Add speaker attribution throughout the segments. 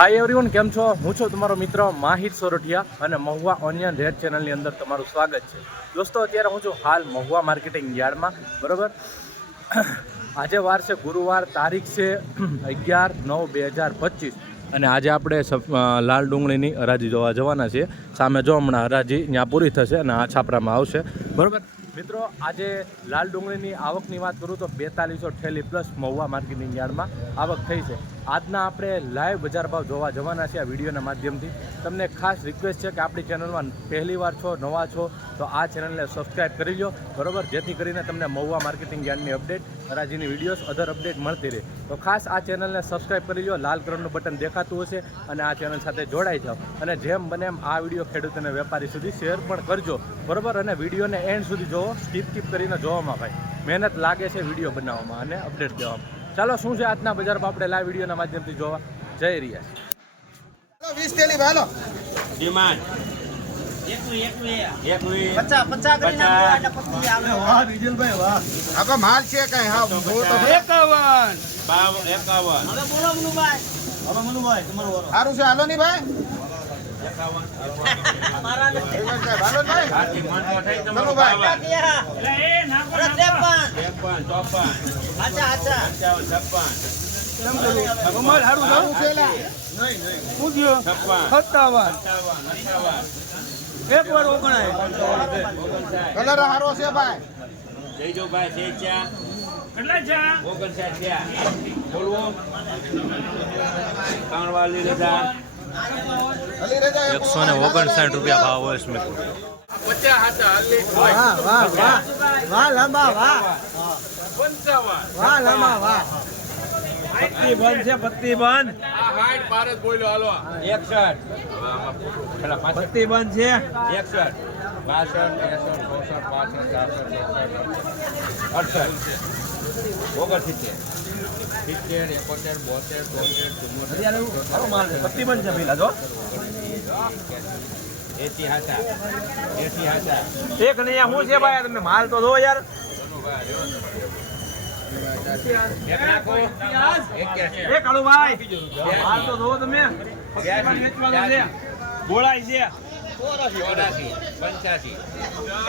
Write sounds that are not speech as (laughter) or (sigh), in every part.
Speaker 1: Hi everyone કેમ છો? હું છું તમારો મિત્ર માહિર સોરઠિયા અને મહુવા ઓનિયન રેડ ચેનલની અંદર તમારું સ્વાગત છે. દોસ્તો, અત્યારે હું છું હાલ મહુવા માર્કેટિંગ યાર્ડમાં, બરાબર? આજે વાર છે, ગુરુવાર, તારીખ છે અગિયાર નવ બે હજાર પચીસ. અને આજે આપણે લાલ ડુંગળીની હરાજી જોવા જવાના છીએ. સામે જો હમણાં હરાજી ત્યાં પૂરી થશે અને આ છાપરામાં આવશે. બરોબર? મિત્રો, આજે લાલ ડુંગળીની આવકની વાત કરું તો બેતાલીસો ઠેલી પ્લસ મહુવા માર્કેટિંગ યાર્ડમાં આવક થઈ છે. આજના આપણે લાઈવ બજાર ભાવ જોવા જવાના છે આ વિડીયોના માધ્યમથી. તમને ખાસ રિક્વેસ્ટ છે કે આપણી ચેનલમાં પહેલી વાર છો, નવા છો તો આ ચેનલને સબસ્ક્રાઇબ કરી લો બરોબર? જેથી કરીને તમને મહુવા માર્કેટિંગ જ્ઞાનની અપડેટ હરાજીની વિડીયોઝ અધર અપડેટ મળતી રહે. તો ખાસ આ ચેનલને સબસ્ક્રાઈબ કરી લો લાલ કલરનું બટન દેખાતું હશે અને આ ચેનલ સાથે જોડાઈ જાઓ. અને જેમ બને એમ આ વીડિયો ખેડૂત અને વેપારી સુધી શેર પણ કરજો. બરોબર? અને વિડીયોને એન્ડ સુધી જોવો સ્કીપ સ્કીપ કરીને જોવામાં ભાઈ. મહેનત લાગે છે વીડિયો બનાવવામાં અને અપડેટ દેવામાં. ચાલો શું છે આજના બજારમાં? આપણે લાઈવ વિડીયોના માધ્યમથી જોવા. જઈ રહ્યા છીએ
Speaker 2: વીસ તેલી ભાઈ,
Speaker 3: ડિમાન્ડ. એકવીસ
Speaker 4: પચાસ પચાસ કરીને
Speaker 3: પચાસ.
Speaker 4: આપો, એટલે પચીસ આવે.
Speaker 2: આપણો માલ છે કઈ? હા.
Speaker 3: બાવ એકાવન.
Speaker 4: હવે બોલો મનુભાઈ. હવે મનુભાઈ તમારો વારો.
Speaker 2: સારું છે હાલો ની ભાઈ.
Speaker 3: એકાવન (laughs)
Speaker 4: મારા વાર
Speaker 2: ઓગણાય ભાઈ છે કલર હારો છે ભાઈ
Speaker 3: જયજો ભાઈ ઓગણસાઠ ચા બોલવું. કાણવાલી લીધા
Speaker 2: હલી રેજા એક
Speaker 1: એકસો ને ઓગણસાઠ રૂપિયા ભાવ હોય
Speaker 4: વાહ વાહ વાહ. વાહ લાંબા વાહ. વાહ લાંબા વાહ.
Speaker 3: પત્તી બંધ છે પત્તી બંધ. એકસઠ ભારત બોલ્યો છે. એકસઠ બાસઠ ભક્તિ બંધ છે પેલા જો. એસી હાચા. એસી હાચા.
Speaker 5: એક નહીં શું છે ભાઈ? તમે માલ તો દો યાર.
Speaker 3: નાખો.
Speaker 5: દો છે.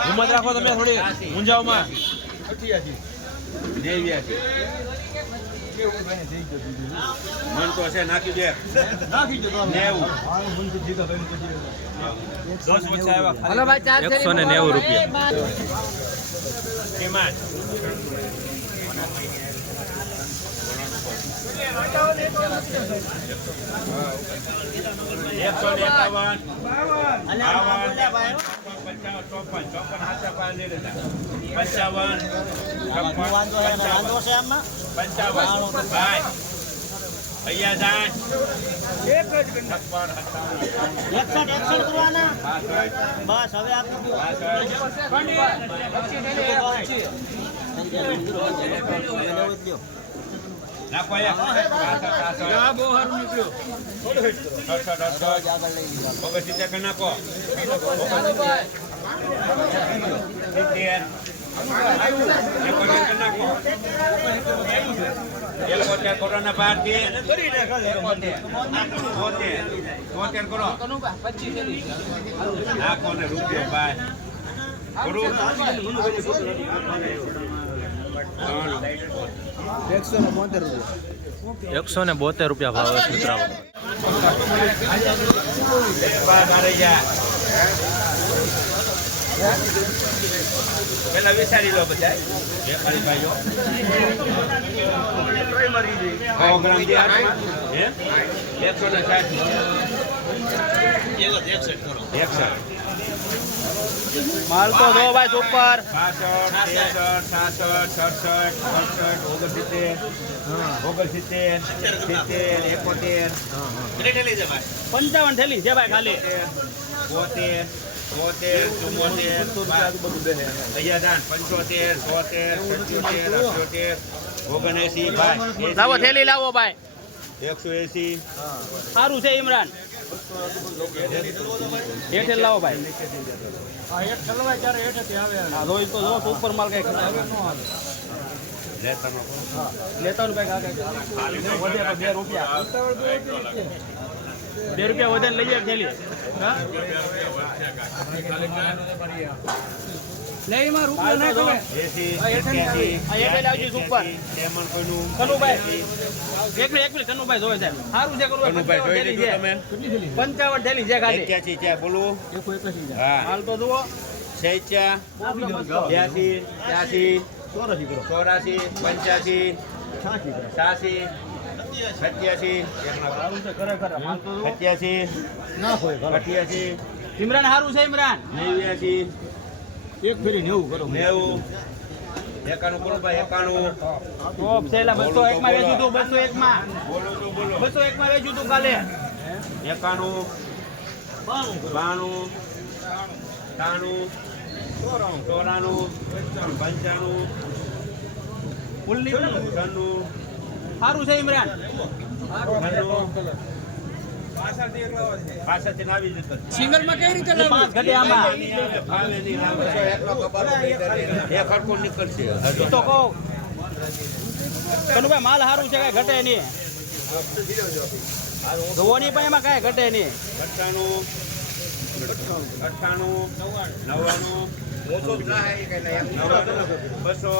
Speaker 5: હિંમત રાખો તમે થોડી મુંજાવમાં
Speaker 3: નેવ્યાસી મન તો છે નાખી દે. નેવું.
Speaker 5: દસ વચ્ચે આવ્યા.
Speaker 1: એકસો ને નેવું રૂપિયા.
Speaker 3: એકસો એકાવન ચોપન ચોપન હાથે પાંચ લઈ લીધા પંચાવન પંચાવન ભાઈ અહીંયા
Speaker 4: એકસઠ કરવાના બસ હવે આપી દો
Speaker 3: નાખો એક પાસઠ સાસઠ સડસઠ અડસઠ ઓગણસિત્તેર કરી નાખો. સિત્તેર એકોતેર કરી નાખો. એકોતેર કરો તોતેર કરો નાખો ને રૂપિયો ભાઈ. કરું?
Speaker 1: એકસો ને બોતેર રૂપિયા ભાવ છે મિત્રો
Speaker 3: પેલા વિચારી લો બધા વેપારી ભાઈઓ એકસો ને સાઠ. એકસઠ
Speaker 5: માલ તો જો ભાઈ સુપર પંચાવન થેલી છે ભાઈ ખાલી.
Speaker 3: બોતેર બોતેર ચુમ્મોતેર પંચોતેર છોતેર સત્યોતેર અઠ્યોતેર ઓગણએસી ભાઈ
Speaker 5: લાવો થેલી લાવો ભાઈ.
Speaker 3: એકસો એસી.
Speaker 5: સારું છે ઇમરાન. હેઠે લાવો ભાઈ. હા રોજ તો જો સુપર માલ કઈ લેતા નું ભાઈ વધે બે રૂપિયા.
Speaker 6: બે રૂપિયા વધારે લઈ જાય થેલી હા
Speaker 4: લઈ માં રૂપિયો ના ખબર
Speaker 6: આ એટલે આવજો ઉપર કનુભાઈ. એક મિનિટ એક મિનિટ કનુભાઈ જોવે સાહેબ સારું છે કનુભાઈ થેલી છે. પંચાવન થેલી છે ખાલી.
Speaker 3: એક્યાસી છે બોલું. હા.
Speaker 6: હાલ તો જુઓ.
Speaker 3: શૈચ્યા બ્યાસી ત્યાસી ચોરાસી પંચ્યાસી છ્યાસી સત્યાસી. સત્યાસી અઠ્યાસી
Speaker 6: ઇમરાન સારું છે ઇમરાન?
Speaker 3: નેવ્યાસી
Speaker 4: એક ફેરી નેવું કરો.
Speaker 3: નેવું. એકાણું બોલો ભાઈ એકાણું.
Speaker 6: ટોપ છે એટલે બસો એક માં વેચ્યું તું બસો એક માં
Speaker 3: બોલો તો બોલો.
Speaker 6: બસો એક માં વેચ્યું તું કાલે.
Speaker 3: એકાણું. બાણું. ત્રાણું ચોરાણું. પંચાણું.
Speaker 6: સારું છે ઇમરાન.
Speaker 3: છન્નું પાછળથી ના આવી જતો
Speaker 4: સિંગલ કઈ રીતે
Speaker 6: પાંચ આમાં.
Speaker 3: ભાવે નહીં આવે. એક હરખું નીકળશે.
Speaker 6: ઈ તો કહું. કનુભાઈ માલ સારું છે કઈ ઘટે નહીં. ધોવાની પણ એમાં કઈ ઘટે નહીં.
Speaker 3: અઠ્ઠાણું અઠ્ઠાણું નવ્વાણું બસો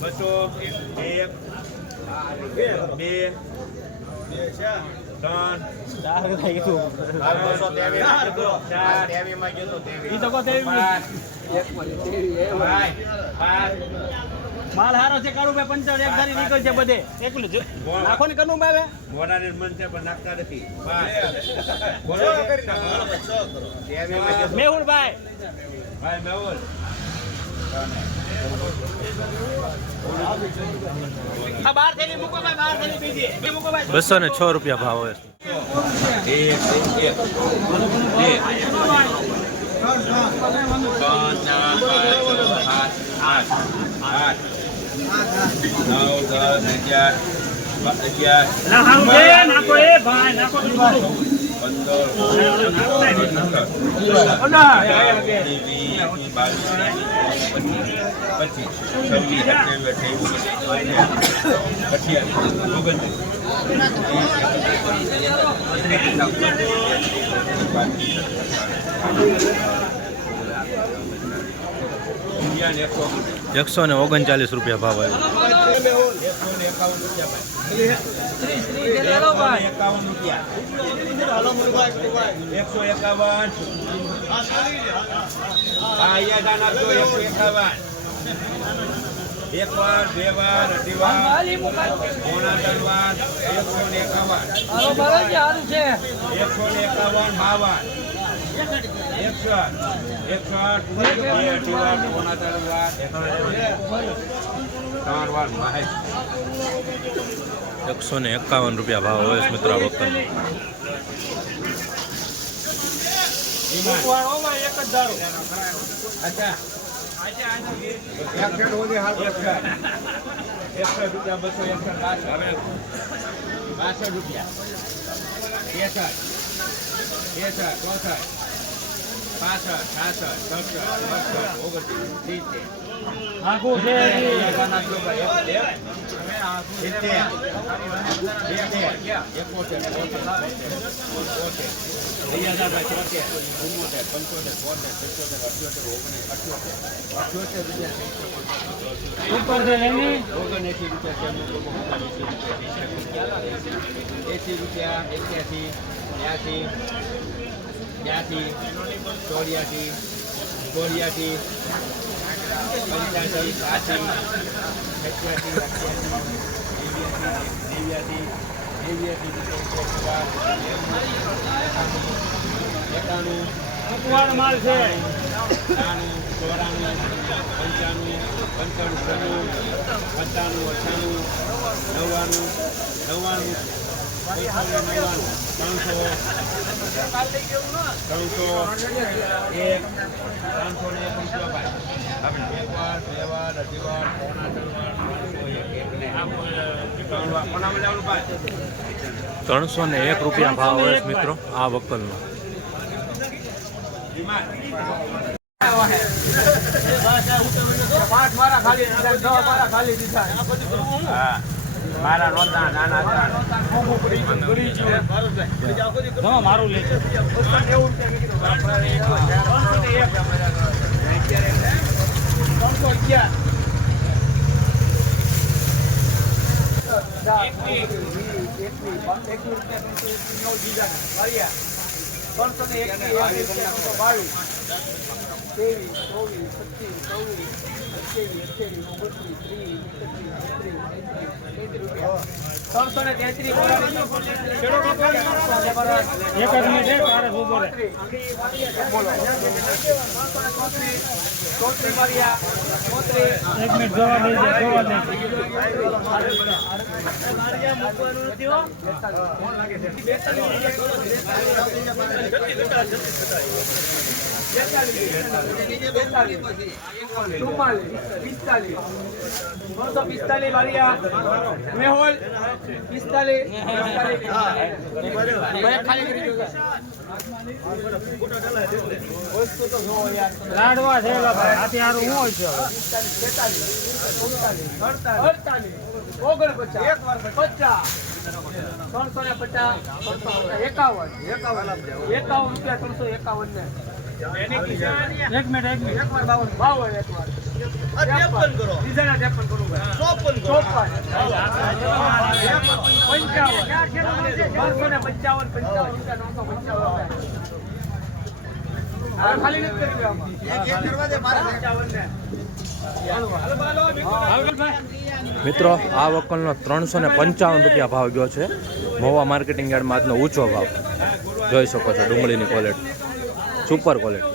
Speaker 3: બસો એક બે
Speaker 6: માલ હારો છે કાળુભાઈ પંચાવન એક ધારી નીકળશે બધે. એકલું જ. નાખો ને કનુભાઈ હવે.
Speaker 3: મોરારી મન છે પણ નાખતા નથી. મેહુલ
Speaker 6: ભાઈ
Speaker 3: ભાઈ મેહુલ.
Speaker 6: આ બાર થેલી મૂકો ભાઈ બાર થેલી બીજી. બે મૂકો ભાઈ.
Speaker 1: બસો ને છ રૂપિયા ભાવ હોય.
Speaker 3: એક એક બે. ત્રણ ચાર પાંચ છ સાત આઠ આઠ નવ દસ અગિયાર અગિયાર
Speaker 6: નાખો એ ભાઈ નાખો
Speaker 3: એકસો
Speaker 1: ને ઓગણચાલીસ રૂપિયા ભાવ આવ્યો.
Speaker 3: એકાવન રૂપિયા. એકસો એકાવન. અહીંયા દાન આપજો એકસો એકાવન. એક વાર બે વાર અઢી વાર. પોણા ત્રણ વાર એકસો ને એકાવન. એકસો ને એકાવન બાવન.
Speaker 1: એકસો ને એકાવન રૂપિયા ભાવ હોય મિત્રો
Speaker 3: ભક્ત રૂપિયા રૂપિયા પાસઠ છાસઠ સડસઠ અડસઠ ઓગણત્રીસ સિત્તેર
Speaker 6: આખું છે ઉપર છે એની
Speaker 3: એસી રૂપિયા એક્યાસી બ્યાસી બ્યાસી ચોર્યાસી ચોર્યાસી પંચ્યાસી સાસી સત્યાસી અઠ્યાસી નેવ્યાસી નેવ્યાસી એકાણું
Speaker 6: કુવાડ માલ છે.
Speaker 3: ત્રાણું ચોરાણું પંચાણું પંચાણું છન્નું પંચાણું અઠાણું નવ્વાણું નવ્વાણું ત્રણસો એક ત્રણસો ને એક વાર બે વાર અઢી વાર ત્રણ ત્રણ વાર
Speaker 1: ત્રણસો ને રૂપિયા ભાવ મિત્રો, આ વકલનો
Speaker 4: મારા
Speaker 3: નહોતા નાના
Speaker 5: મારું લે ત્રણસો ને એક બાવીસ ત્રેવીસ ચોવીસ પચીસ ત્રણસો ને તેત્રીસ એક મિનિટ તારે ઊભો રહે એક મિનિટ જવા દે જવા દે મેહોલ પિસ્તાલીસ પચાસ ત્રણસો એકાવન એકાવન એકાવન રૂપિયા ત્રણસો એકાવન ને એક મિનિટ એક મિનિટ. એક બાવન. બાવન એક ત્રેપન કરો. બીજાના ત્રેપન કરું ચોપન ચોપન પંચાવન પંચાવન પંચાવન રૂપિયા નવસો પંચાવન હવે ખાલી નથી કરી આમાં પંચાવન ને
Speaker 1: મિત્રો આ વકલનો ત્રણસો ને પંચાવન રૂપિયા ભાવ ગયો છે. મહુવા માર્કેટિંગ યાર્ડમાં આજનો ઊંચો ભાવ. જોઈ શકો છો ડુંગળીની ક્વોલિટી સુપર ક્વોલિટી